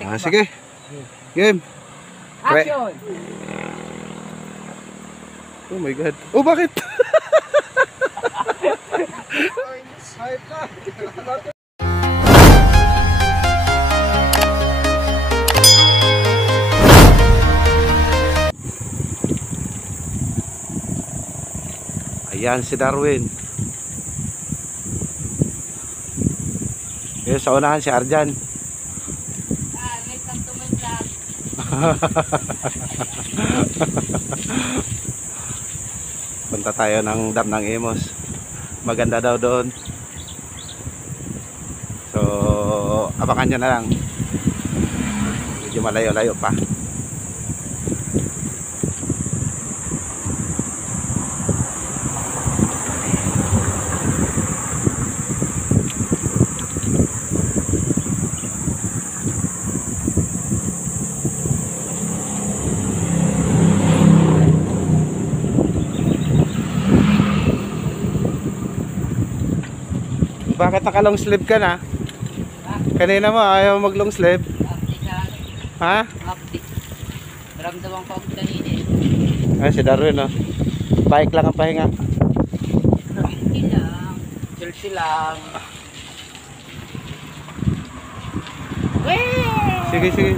Sige. Game. Action! Oh my God. Oh, bakit? Ayan si Darwin. Yung sa unahan si Arjan. Welcome to my vlog. Punta tayo ng dam ng Imos. Maganda daw doon. So abangan nyo na lang. Medyo malayo-layo pa. Bakit naka long sleeve ka na? Kanina mo ayaw mag long sleeve. Ha? Naramdaman ko ako kanina. Ay si Darwin, no? Bike lang ang pahinga. Hindi lang. Chill lang. Sige.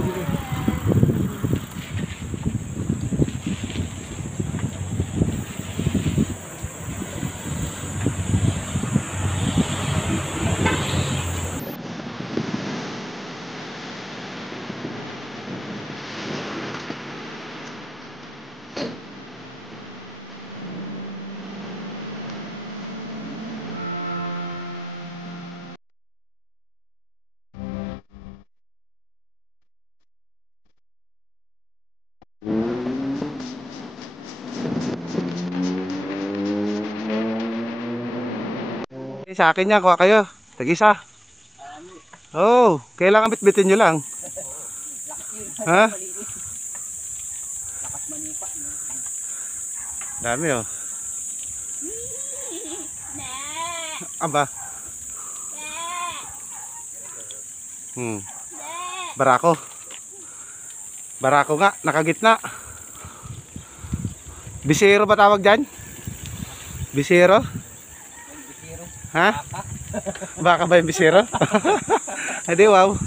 Sa akin yan, kuha kayo. Tag-isa. Oh, kailangan bitbitin nyo lang. Ha? Lakas manipa. Dami, oh. Aba. Barako. Barako nga, nakagitna. Bisero ba tawag dyan? Bisero? Ha? Baka ba yung bisero? Hindi, wow.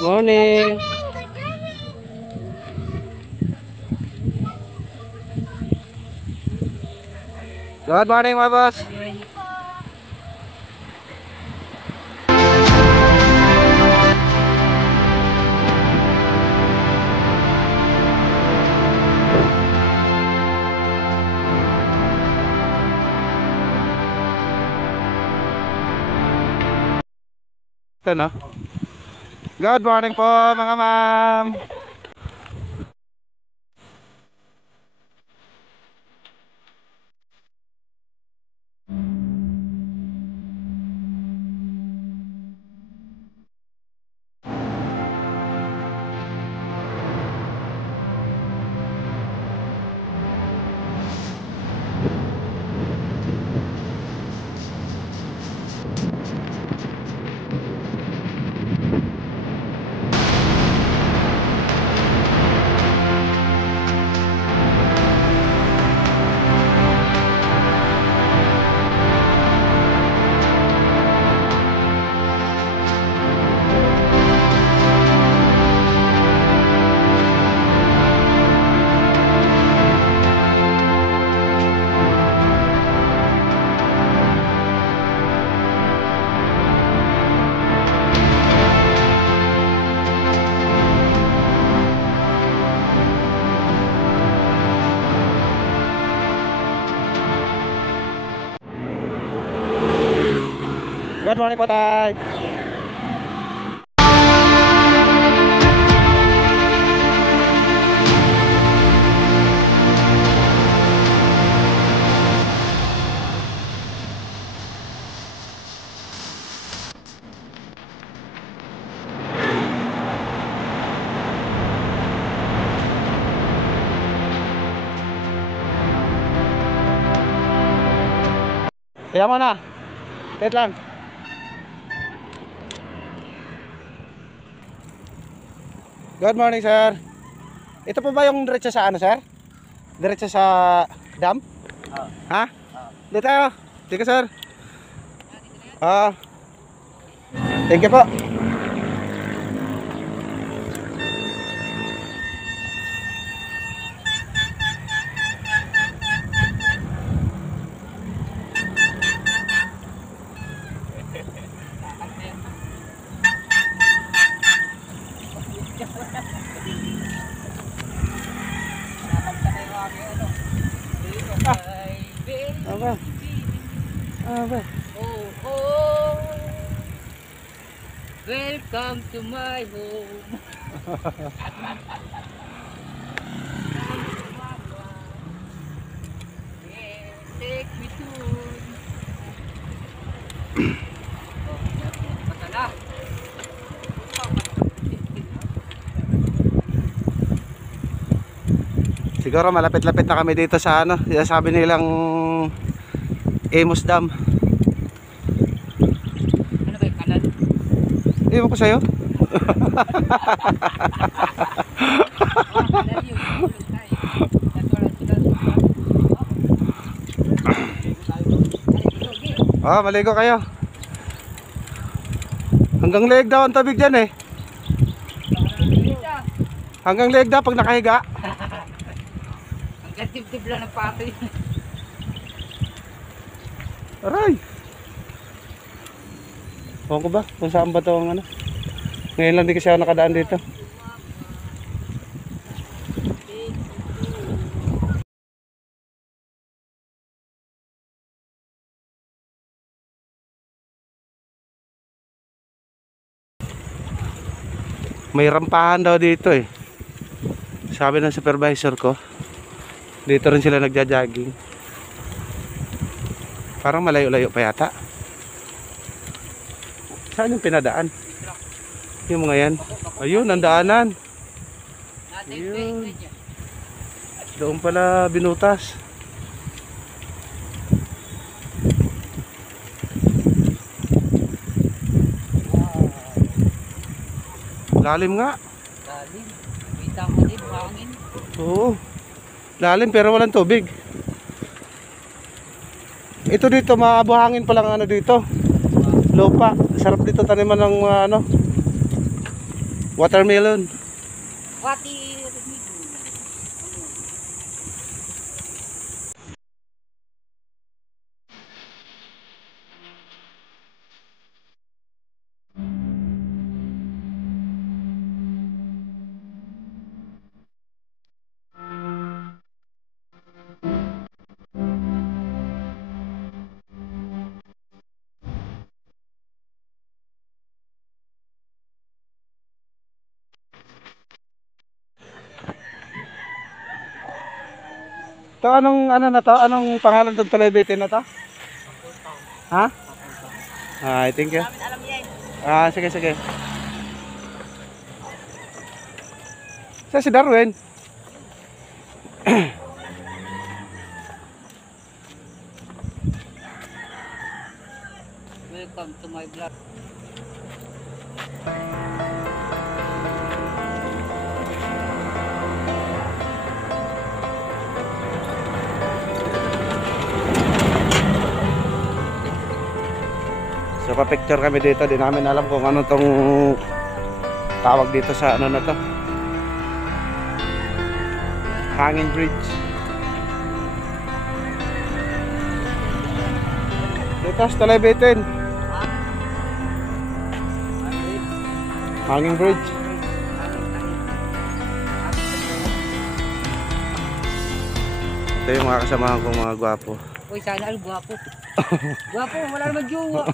Morning. Good morning, my boss. Ito, no? Good morning po, mga ma'am. Good morning po, tay. Kaya mo na. Wait lang. Good morning, sir. Ito po ba yung diretso sa ano, sir? Diretso sa dam? Ha? Dito tayo. Dito, sir. Thank you po. Aba. Aba. Oh, oh, welcome to my home. Yeah, take me to. Patala. Siguro malapit-lapit na kami dito sa ano, sabi nilang Amos Dam. Ano ba yung kanan? Ewan ko sa'yo. Maligo kayo. Hanggang leeg daw ang tabig dyan eh. Hanggang leeg daw pag nakahiga. Ang tip-tip lang ng pati. Aray. Ewan ko ba kung saan ba ito ang ano. Ngayon lang di kasi ako nakadaan dito. May rampahan daw dito eh. Sabi ng supervisor ko, dito rin sila nagja-jogging. Parang malayo-layo pa yata. Saan yung pinadaan? Yung mga yan. Ayun, ang daanan. Ayun. Doon pala binutas. Lalim nga. Lalim. Kita mo din, hangin. Oo. Lalim pero walang tubig. Ito dito, maabuhangin pa lang ano dito. Lupa. Sarap dito taniman ng ano, watermelon. Watermelon. Ito anong ano na to? Anong pangalan ng television na to? Ha? I think you. Alam yan. Sige sige. Sa si Darwin. Welcome to my vlog. So pa-picture kami dito, di namin alam kung ano tong tawag dito sa ano na to. Hanging Bridge. Dito sa Talabitin. Hanging Bridge. Ito yung mga kasamahan kong mga gwapo. Uy, sana al guwapo. Gwapo, wala naman jowa.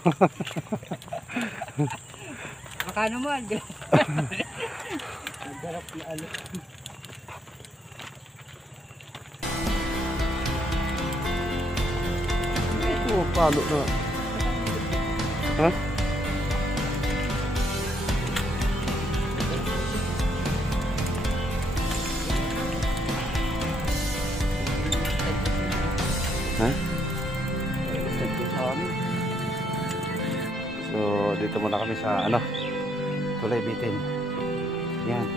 Baka naman. Nagdarap na ano. Oh, palo na. Ha? Ha? So, dito muna kami sa ano? Tulay Bitin. Yan.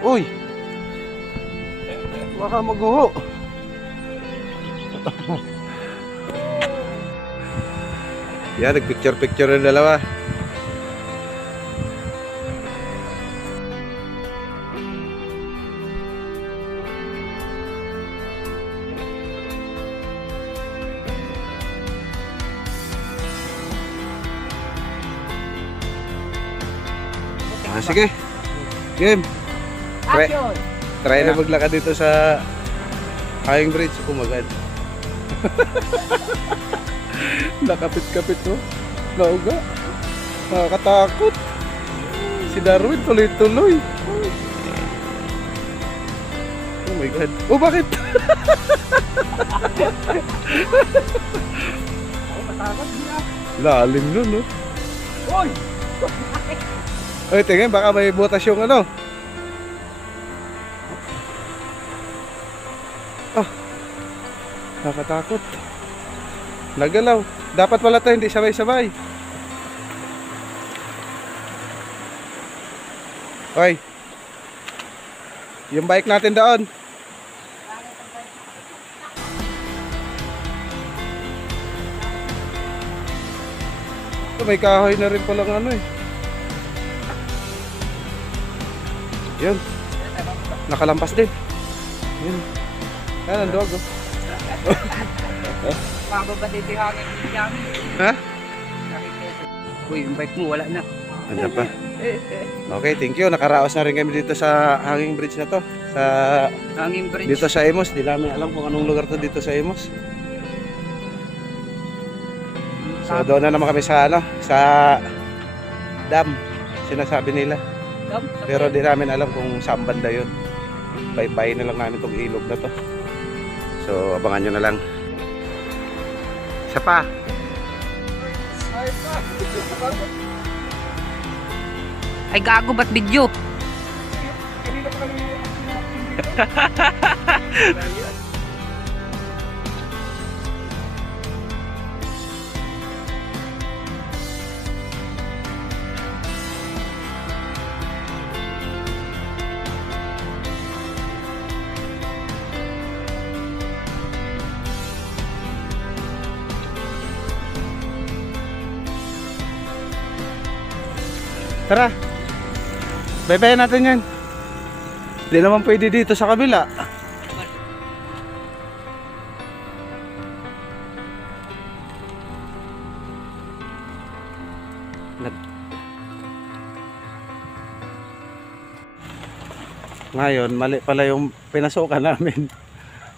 Uy! Baka maguho. Yan, nagpicture-picture ng dalawa. Ah, sige. Game. Action! Try na maglakad dito sa Hanging Bridge. Kumagad. Nakapit-kapit to. Nauga. Nakakatakot. Si Darwin tuloy-tuloy. Oh my God. Oh, bakit? Lalim nun, no? Uy! Ay, tingin, baka may butas yung ano. Ah, nakakatakot. Nagalaw. Dapat pala ito, hindi sabay-sabay. Okay. Yung bike natin doon. Ito, may kahoy na rin palang ano eh. Yun. Nakalampas din. Yun. Yan ang dog. Mababa dito yung hangin namin. Ha? Uy, yung bike mo wala na. Andiyan pa. Okay, thank you. Nakaraos na rin kami dito sa Hanging Bridge na to. Sa Hanging bridge. dito sa Imos. Di namin alam kung anong lugar to dito sa Imos. So doon na naman kami sa ano, sa dam. Sinasabi nila. Pero di namin alam kung saan banda yun. Bye-bye na lang namin itong ilog na to. So abangan nyo na lang. Isa pa. Ay gago, ba't video? Tara. Bye-bye natin yan. Hindi naman pwede dito sa kabila. Ngayon, mali pala yung pinasukan namin.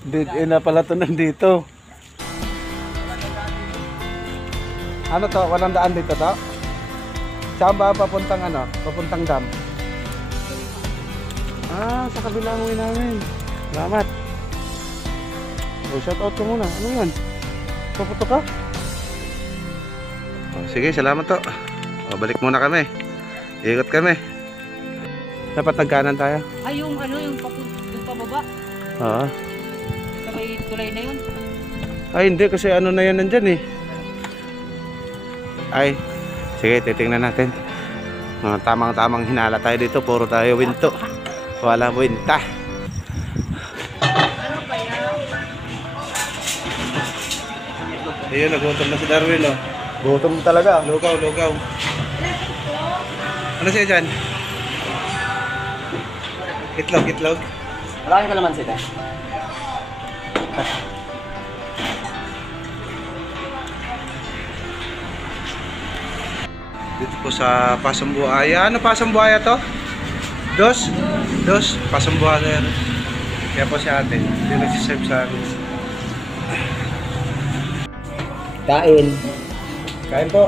Dead end na pala ito nandito. Ano to? Walang daan dito to? Saan ba papuntang ano? Papuntang dam? Ah, sa kabila ang uwi namin. Salamat. Oh, shout out ko muna. Ano yan? Paputo ka? Oh, sige, salamat to. Oh, balik muna kami. Ikot kami. Dapat nagkanan tayo. Ay, yung ano, yung pababa. Oo. Sa may tulay na yun. Ay, hindi. Kasi ano na yan nandyan eh. Ay, sige, titingnan natin. Tamang-tamang hinala tayo dito. Puro tayo winto. Wala winta. Ayun, nagutom na si Darwin, oh. Gutom talaga. Lugaw, lugaw. Ano siya dyan? Itlog, itlog. Marami ka naman sila. Dito po sa Pasambuaya. Ano Pasambuaya to? Dos? Dos? Pasambuaya. Kaya po si ate. Hindi nagsiserve sa amin. Kain. Kain po.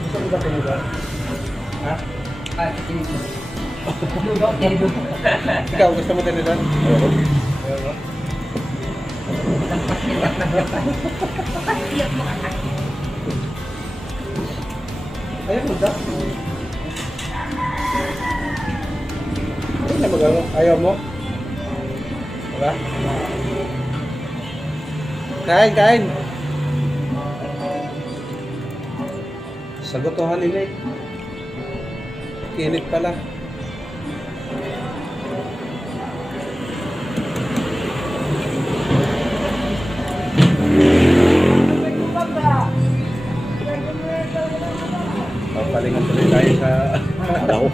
Gusto mo ba tinula? Ha? Ikaw, gusto mo tinula? Ayoko. Ayaw mo daw? Ayaw na mag-ano? Ayaw mo? Wala? Kain, kain! Sagutuhan nila eh. Kinit pala. Papalingan tuloy tayo sa... Araw.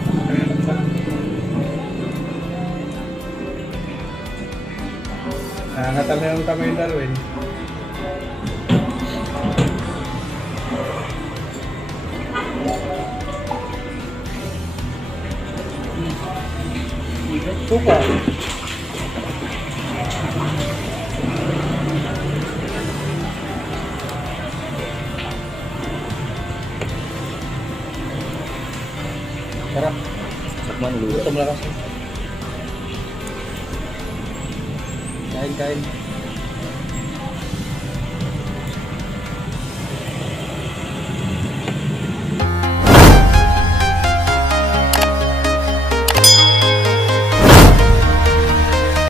Nangangatal na yung kamay yung Darwin. Suka. Sarap. Sakman luto. Gusto mo na kasi. Kain, kain.